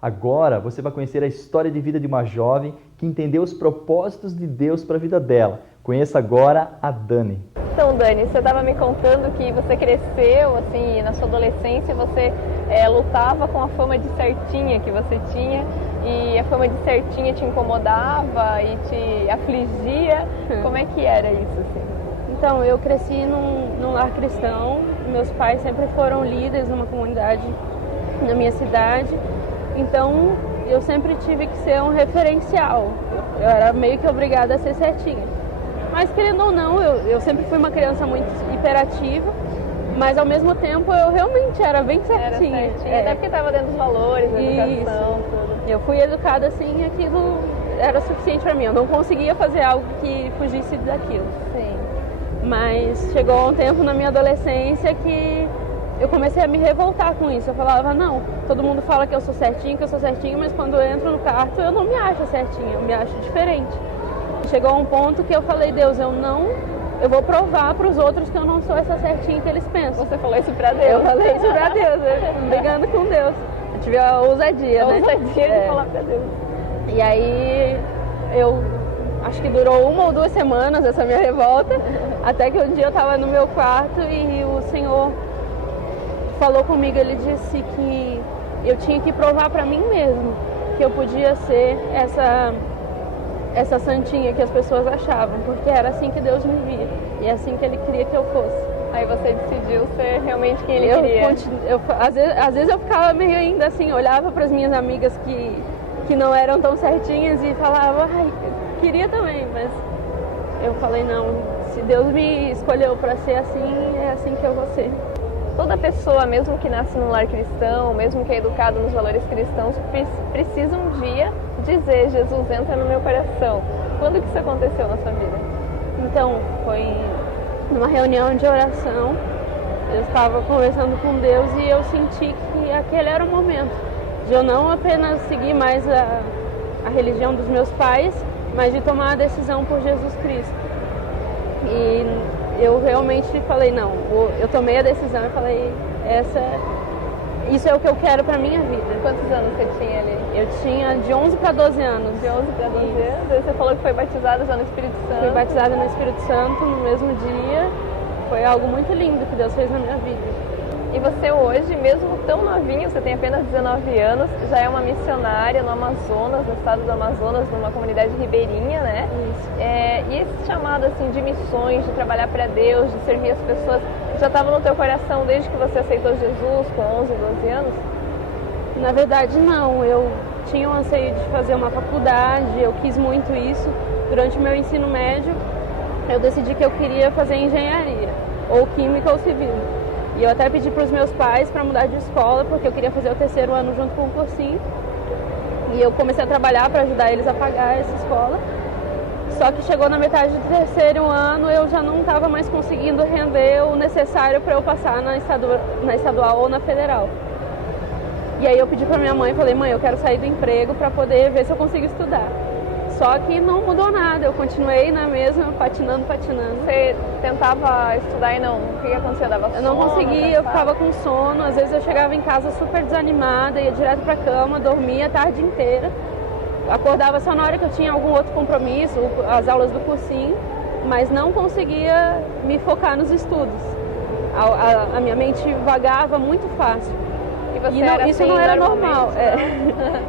Agora você vai conhecer a história de vida de uma jovem que entendeu os propósitos de Deus para a vida dela. Conheça agora a Dani. Então, Dani, você estava me contando que você cresceu, assim, na sua adolescência, você lutava com a fama de certinha que você tinha, e a fama de certinha te incomodava e te afligia. Como é que era isso, assim? Então, eu cresci num lar cristão, meus pais sempre foram líderes numa comunidade na minha cidade, então eu sempre tive que ser um referencial, eu era meio que obrigada a ser certinha. Mas querendo ou não, eu sempre fui uma criança muito hiperativa, mas ao mesmo tempo eu realmente era bem certinha. Era certinha, até porque estava dentro dos valores, da educação, tudo. Eu fui educada assim, aquilo era suficiente para mim, eu não conseguia fazer algo que fugisse daquilo. Sim. Mas chegou um tempo na minha adolescência que eu comecei a me revoltar com isso. Eu falava, não, todo mundo fala que eu sou certinha, mas quando eu entro no quarto eu não me acho certinha, eu me acho diferente. Chegou um ponto que eu falei, Deus, eu vou provar para os outros que eu não sou essa certinha que eles pensam. Você falou isso para Deus? Eu falei isso para Deus, brigando com Deus. Eu tive a ousadia, né? A ousadia de falar para Deus. E aí eu acho que durou 1 ou 2 semanas essa minha revolta, até que um dia eu estava no meu quarto e o Senhor falou comigo, ele disse que eu tinha que provar para mim mesmo que eu podia ser essa santinha que as pessoas achavam, porque era assim que Deus me via e é assim que Ele queria que eu fosse. Aí você decidiu ser realmente quem Ele queria. Às vezes eu ficava meio ainda assim, olhava para as minhas amigas que não eram tão certinhas e falava, ai, queria também, mas eu falei, não, se Deus me escolheu para ser assim, é assim que eu vou ser. Toda pessoa, mesmo que nasce num lar cristão, mesmo que é educado nos valores cristãos, precisa um dia dizer, Jesus, entra no meu coração. Quando que isso aconteceu na sua vida? Então, foi numa reunião de oração, eu estava conversando com Deus e eu senti que aquele era o momento de eu não apenas seguir mais a religião dos meus pais, mas de tomar a decisão por Jesus Cristo. E eu realmente falei, não, eu tomei a decisão e falei, isso é o que eu quero pra minha vida. Quantos anos você tinha ali? Eu tinha de 11 para 12 anos. De 11 para 12 anos? Aí você falou que foi batizada já no Espírito Santo. Fui batizada no Espírito Santo no mesmo dia. Foi algo muito lindo que Deus fez na minha vida. E você hoje, mesmo tão novinha, você tem apenas 19 anos, já é uma missionária no Amazonas, no estado do Amazonas, numa comunidade ribeirinha, né? Isso. E esse chamado assim, de missões, de trabalhar para Deus, de servir as pessoas, já estava no teu coração desde que você aceitou Jesus com 11, 12 anos? Na verdade, não. Eu tinha um anseio de fazer uma faculdade, eu quis muito isso. Durante o meu ensino médio, eu decidi que eu queria fazer engenharia, ou química ou civil. E eu até pedi para os meus pais para mudar de escola, porque eu queria fazer o 3º ano junto com o cursinho. E eu comecei a trabalhar para ajudar eles a pagar essa escola. Só que chegou na metade do 3º ano, eu já não estava mais conseguindo render o necessário para eu passar na estadual ou na federal. E aí eu pedi para minha mãe, falei, mãe, eu quero sair do emprego para poder ver se eu consigo estudar. Só que não mudou nada, eu continuei na mesma, patinando. Você tentava estudar e não? O que acontecia? Dava sono? Eu não conseguia, eu ficava com sono, às vezes eu chegava em casa super desanimada, ia direto pra cama, dormia a tarde inteira. Acordava só na hora que eu tinha algum outro compromisso, as aulas do cursinho, mas não conseguia me focar nos estudos. A minha mente vagava muito fácil. Isso não era normal.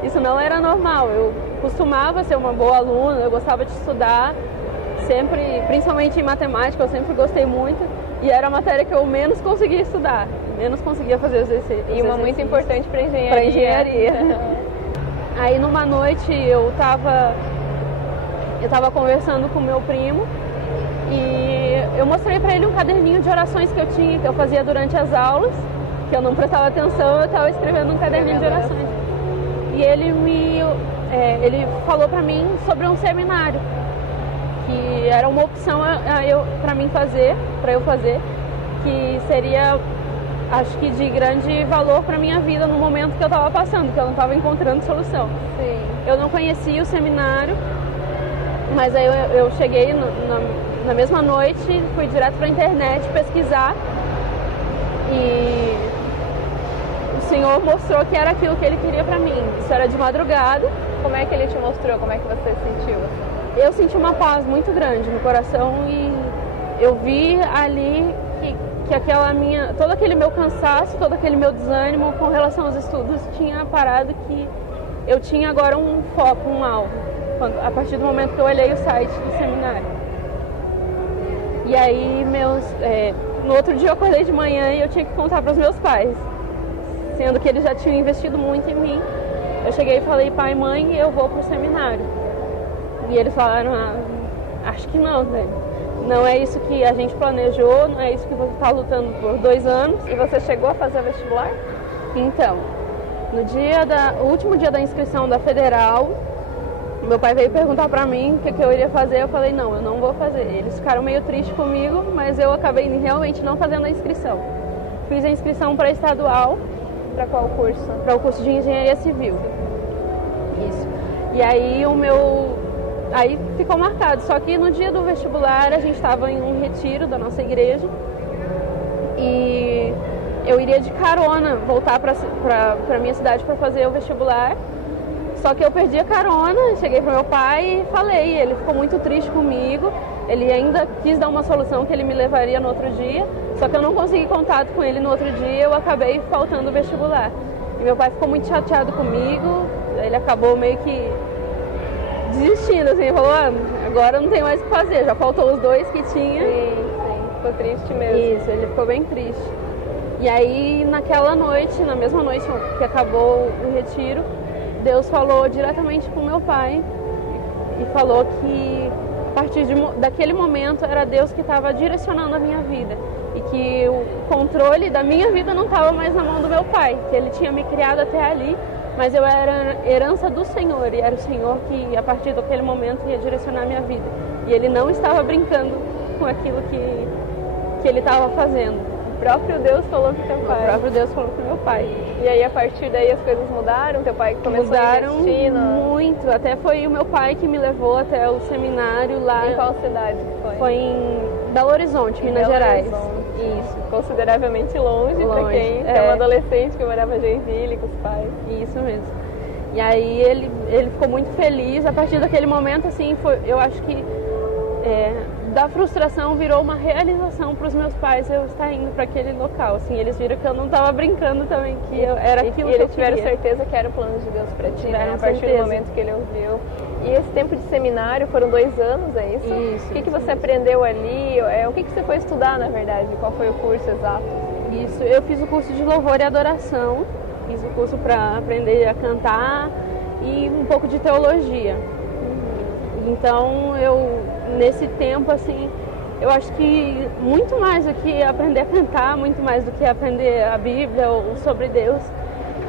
Isso não era normal. Eu costumava ser uma boa aluna, eu gostava de estudar, sempre, principalmente em matemática, eu sempre gostei muito, e era a matéria que eu menos conseguia estudar, menos conseguia fazer os exercícios. E uma muito importante para engenharia. Para engenharia. Aí numa noite eu tava conversando com meu primo e eu mostrei para ele um caderninho de orações que eu tinha, que eu fazia durante as aulas, que eu não prestava atenção, eu estava escrevendo um caderninho de orações. E ele falou para mim sobre um seminário, que era uma opção para eu fazer, que seria, acho que de grande valor para minha vida no momento que eu estava passando, que eu não estava encontrando solução. Sim. Eu não conhecia o seminário, mas aí eu cheguei na mesma noite, fui direto para a internet pesquisar e o Senhor mostrou que era aquilo que Ele queria para mim. Isso era de madrugada. Como é que Ele te mostrou? Como é que você sentiu? Eu senti uma paz muito grande no coração e eu vi ali que todo aquele meu cansaço, todo aquele meu desânimo com relação aos estudos tinha parado, que eu tinha agora um foco, um alvo, a partir do momento que eu olhei o site do seminário. E aí, no outro dia eu acordei de manhã e eu tinha que contar para os meus pais, sendo que eles já tinham investido muito em mim. Eu cheguei e falei: pai, mãe, eu vou para o seminário. E eles falaram: acho que não, né? Não é isso que a gente planejou, não é isso que você está lutando por 2 anos. E você chegou a fazer o vestibular? Então, no último dia da inscrição da Federal, meu pai veio perguntar para mim o que eu iria fazer. Eu falei: não, eu não vou fazer. Eles ficaram meio tristes comigo, mas eu acabei realmente não fazendo a inscrição. Fiz a inscrição para estadual. Para qual curso? Para o curso de Engenharia Civil. Isso. E aí Aí ficou marcado, só que no dia do vestibular a gente estava em um retiro da nossa igreja e eu iria de carona voltar para minha cidade para fazer o vestibular, só que eu perdi a carona. Cheguei para meu pai e falei, ele ficou muito triste comigo, ele ainda quis dar uma solução que ele me levaria no outro dia, só que eu não consegui contato com ele no outro dia, eu acabei faltando o vestibular. E meu pai ficou muito chateado comigo, ele acabou meio que desistindo, assim, falou: agora não tem mais o que fazer, já faltou os 2 que tinha. Sim, ficou triste mesmo. Isso, ele ficou bem triste. E aí, naquela noite, na mesma noite que acabou o retiro, Deus falou diretamente com meu pai e falou que a partir daquele momento era Deus que estava direcionando a minha vida e que o controle da minha vida não estava mais na mão do meu pai, que ele tinha me criado até ali, mas eu era herança do Senhor, e era o Senhor que, a partir daquele momento, ia direcionar a minha vida. E Ele não estava brincando com aquilo que Ele estava fazendo. O próprio Deus falou com teu pai. O próprio Deus falou com meu pai. E aí, a partir daí, as coisas mudaram? Teu pai começou a investir? Muito. Até foi o meu pai que me levou até o seminário lá. Em qual cidade que foi? Foi em Belo Horizonte, Minas Gerais. Isso, consideravelmente longe para quem é um adolescente que morava em Joinville com os pais. Isso mesmo. E aí ele ficou muito feliz. A partir daquele momento, assim, eu acho que da frustração virou uma realização para os meus pais eu estar indo para aquele local. Assim, eles viram que eu não estava brincando também, que era aquilo que eu eles tiveram queria. Certeza que era o plano de Deus para ti, né? A partir certeza. do momento que ele ouviu. E esse tempo de seminário foram 2 anos, é isso? Isso. O que você aprendeu ali? O que você foi estudar, na verdade? Qual foi o curso exato? Isso, eu fiz o curso de louvor e adoração, fiz o curso para aprender a cantar e um pouco de teologia. Então, nesse tempo, assim, eu acho que muito mais do que aprender a cantar, muito mais do que aprender a Bíblia ou sobre Deus,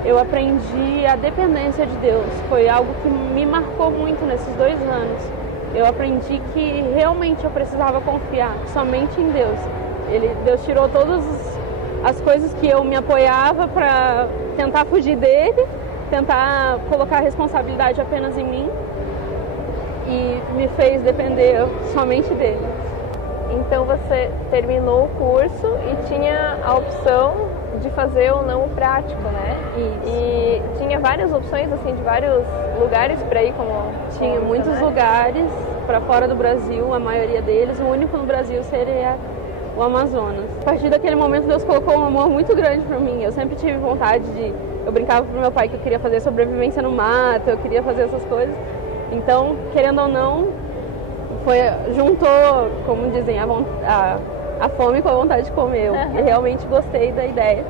eu aprendi a dependência de Deus. Foi algo que me marcou muito nesses 2 anos. Eu aprendi que realmente eu precisava confiar somente em Deus. Deus tirou todas as coisas que eu me apoiava para tentar fugir dele, tentar colocar a responsabilidade apenas em mim e me fez depender somente dele. Então você terminou o curso e tinha a opção de fazer ou não o prático, né? Isso. E tinha várias opções, assim, de vários lugares para ir como... Tinha muitos lugares para fora do Brasil, a maioria deles. O único no Brasil seria o Amazonas. A partir daquele momento, Deus colocou um amor muito grande para mim. Eu sempre tive vontade eu brincava pro meu pai que eu queria fazer sobrevivência no mato, eu queria fazer essas coisas. Então, querendo ou não, juntou, como dizem, a fome com a vontade de comer. Eu realmente gostei da ideia.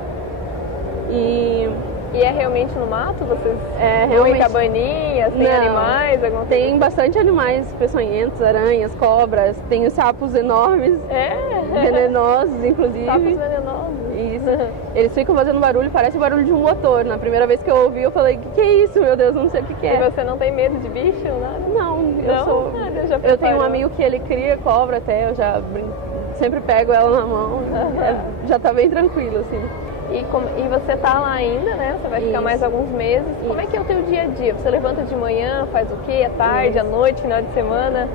E é realmente no mato? Vocês realmente... em cabaninhas, tem animais? Tem bastante animais peçonhentos, aranhas, cobras, tem os sapos enormes, venenosos, inclusive. Sapos venenosos? Isso. Eles ficam fazendo barulho, parece o barulho de um motor. Na primeira vez que eu ouvi, eu falei: que é isso, meu Deus, não sei o que é. E você não tem medo de bicho, nada? Não, eu tenho um amigo que ele cria cobra até, eu já sempre pego ela na mão, já tá bem tranquilo, assim. E você tá lá ainda, né? Você vai ficar mais alguns meses. Como é que é o teu dia a dia? Você levanta de manhã, faz o quê? À tarde, à noite, final de semana?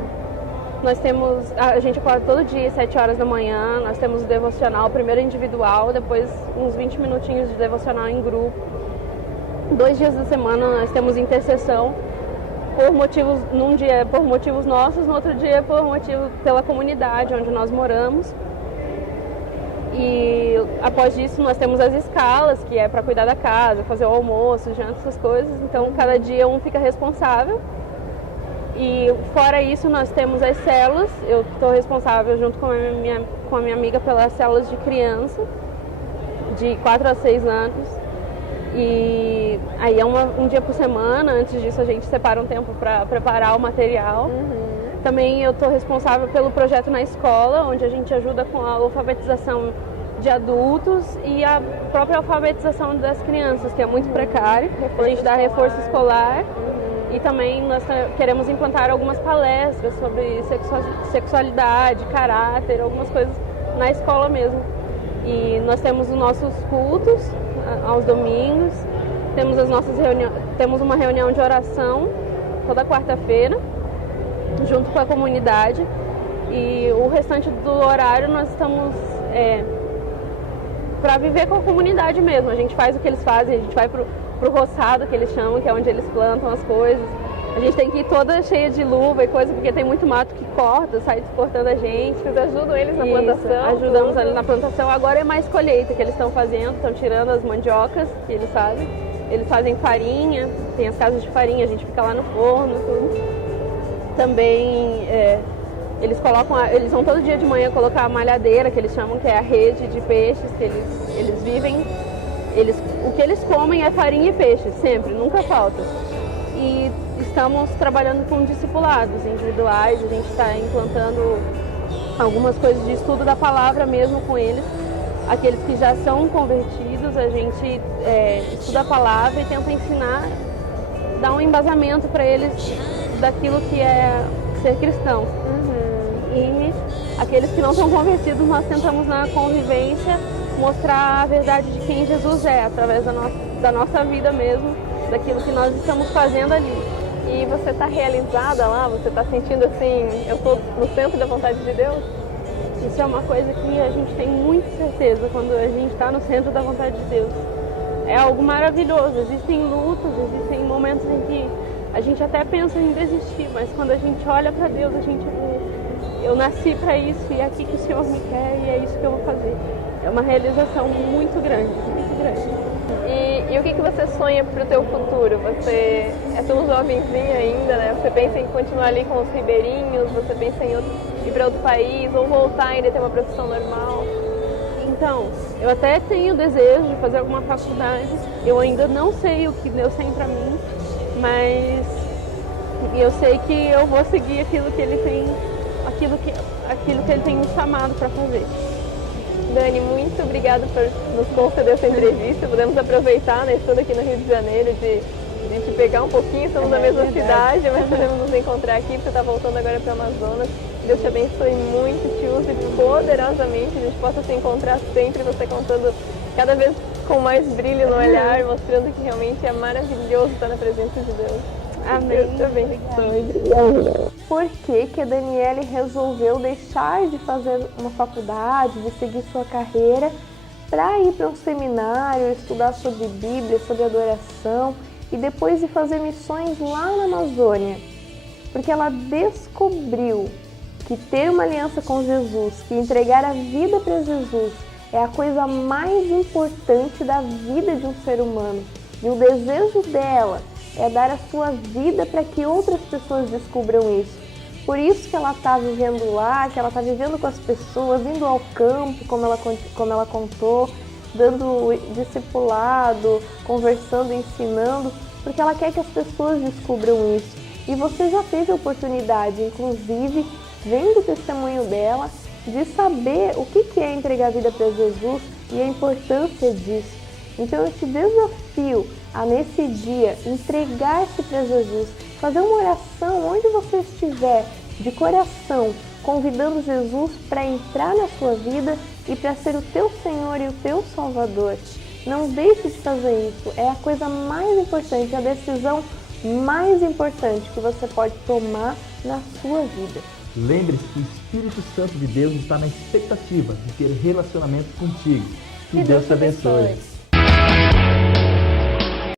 A gente acorda todo dia, 7 horas da manhã, nós temos o devocional, primeiro individual, depois uns 20 minutinhos de devocional em grupo. 2 dias da semana nós temos intercessão, num dia por motivos nossos, no outro dia pela comunidade onde nós moramos. E após isso nós temos as escalas, que é para cuidar da casa, fazer o almoço, janta, essas coisas. Então cada dia um fica responsável. E fora isso nós temos as células. Eu estou responsável junto com a minha amiga pelas células de criança, de 4 a 6 anos. E aí é um dia por semana. Antes disso a gente separa um tempo para preparar o material. Também eu estou responsável pelo projeto na escola, onde a gente ajuda com a alfabetização de adultos e a própria alfabetização das crianças, que é muito precário. A gente dá reforço escolar e também nós queremos implantar algumas palestras sobre sexualidade, caráter, algumas coisas na escola mesmo. E nós temos os nossos cultos aos domingos, temos uma reunião de oração toda quarta-feira, junto com a comunidade, e o restante do horário nós estamos para viver com a comunidade mesmo. A gente faz o que eles fazem, a gente vai pro roçado, que eles chamam, que é onde eles plantam as coisas. A gente tem que ir toda cheia de luva e coisa, porque tem muito mato que corta, sai cortando a gente. Vocês ajudam eles na plantação? Ajudamos ali na plantação. Agora é mais colheita que eles estão fazendo, estão tirando as mandiocas que eles fazem. Eles fazem farinha, tem as casas de farinha, a gente fica lá no forno, tudo. Também eles vão todo dia de manhã colocar a malhadeira, que eles chamam, que é a rede de peixes, que eles vivem. O que eles comem é farinha e peixe, sempre, nunca falta. E estamos trabalhando com discipulados individuais, a gente está implantando algumas coisas de estudo da palavra mesmo com eles. Aqueles que já são convertidos, a gente estuda a palavra e tenta ensinar, dar um embasamento para eles daquilo que é ser cristão. E aqueles que não são convertidos, nós tentamos na convivência mostrar a verdade de quem Jesus é, através da nossa vida mesmo, daquilo que nós estamos fazendo ali. E você está realizada lá? Você está sentindo assim, eu estou no centro da vontade de Deus? Isso é uma coisa que a gente tem muita certeza quando a gente está no centro da vontade de Deus. É algo maravilhoso. Existem lutas, existem momentos em que a gente até pensa em desistir, mas quando a gente olha para Deus, a gente eu nasci para isso e é aqui que o Senhor me quer e é isso que eu vou fazer. É uma realização muito grande, muito grande. E o que você sonha para o teu futuro? Você é tão jovenzinho ainda, né? Você pensa em continuar ali com os ribeirinhos? Você pensa em ir para outro país ou voltar ainda a ter uma profissão normal? Então, eu até tenho desejo de fazer alguma faculdade. Eu ainda não sei o que Deus tem para mim, mas eu sei que eu vou seguir aquilo que Ele tem, aquilo que Ele tem me chamado para fazer. Dani, muito obrigada por nos conceder essa entrevista. Podemos aproveitar, né, estando aqui no Rio de Janeiro, de te pegar um pouquinho. Estamos na mesma cidade, mas podemos nos encontrar aqui. Você está voltando agora para o Amazonas. Deus te abençoe muito, te use poderosamente. A gente possa se encontrar sempre, você contando cada vez com mais brilho no olhar, mostrando que realmente é maravilhoso estar na presença de Deus. Amém. Deus te abençoe. Por que a Daniele resolveu deixar de fazer uma faculdade, de seguir sua carreira, para ir para um seminário, estudar sobre Bíblia, sobre adoração e depois de fazer missões lá na Amazônia? Porque ela descobriu que ter uma aliança com Jesus, que entregar a vida para Jesus é a coisa mais importante da vida de um ser humano. E o desejo dela é dar a sua vida para que outras pessoas descubram isso. Por isso que ela está vivendo lá, que ela está vivendo com as pessoas, indo ao campo, como ela contou, dando discipulado, conversando, ensinando, porque ela quer que as pessoas descubram isso. E você já teve a oportunidade, inclusive, vendo o testemunho dela, de saber o que é entregar a vida para Jesus e a importância disso. Então eu te desafio a nesse dia entregar-se para Jesus, fazer uma oração onde você estiver, de coração, convidando Jesus para entrar na sua vida e para ser o teu Senhor e o teu Salvador. Não deixe de fazer isso, é a coisa mais importante, a decisão mais importante que você pode tomar na sua vida. Lembre-se que o Espírito Santo de Deus está na expectativa de ter relacionamento contigo. Que Deus te abençoe.